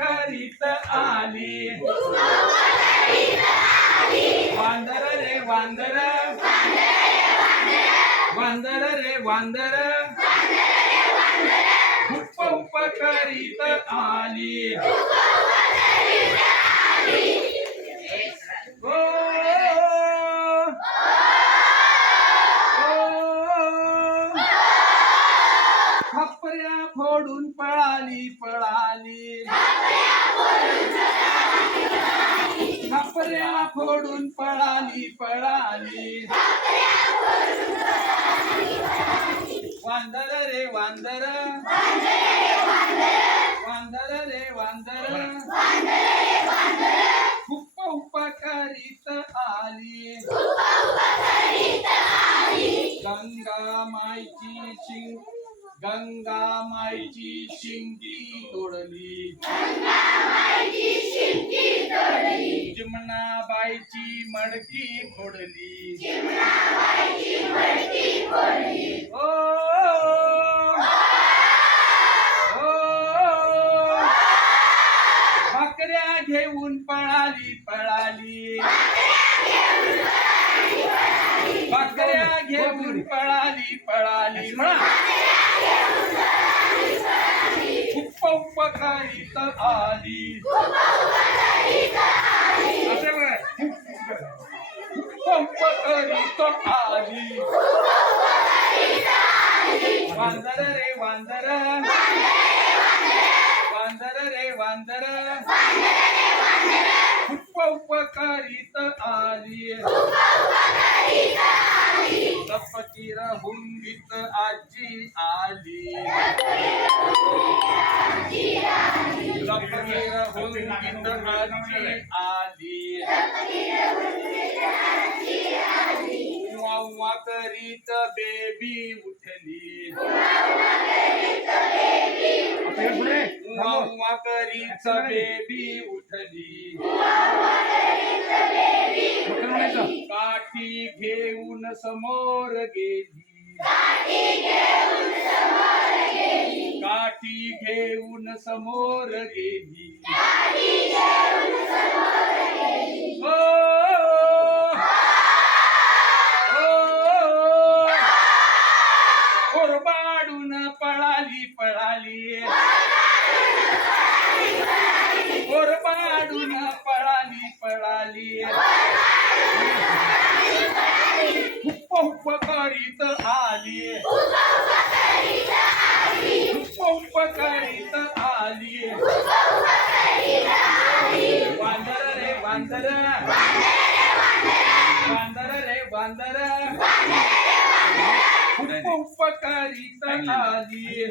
करीत आली. वांदर रे वांदर. वांदर रे वांदर. उप उप करीत आली ओ, ओ, खपऱ्या फोडून पळाली पळाली. खापऱ्या फोडून पळाली पळाली. वांदर रे वांदर. वांदर रे वांदर. खूप उपकारित आली. गंगा मायची शिंग गंगा मायची शिंगी तोडली. जिमनाबाईची मडकी फोडली. ओ! भाकऱ्या घेऊन पळाली पळाली. घेऊन पळाली पळाली. म्हणा. उप्प उप्प करीत आली. असे बघा. उप्प उप्प करीत आली. वांदर रे वांदर वांदर रे वांदर उप्प उप्प करीत आली. तपकीर हुंगीत आजी आली. तपकीर हुंगीत आजी आली. उवा करीत बेबी उठली. उवा करीत बेबी उठली. काठी घेऊन समोर गेली. काठी घेऊन समोर गेली ओ, ओ, ओरबाडून पळाली पळाली ओरबाडून पळाली पळाली हुप्प हुप्प करीत आली. हुप्प करीत आली. वांदर रे वांदर वांदर रे हुप्प हुप्प करीत आली.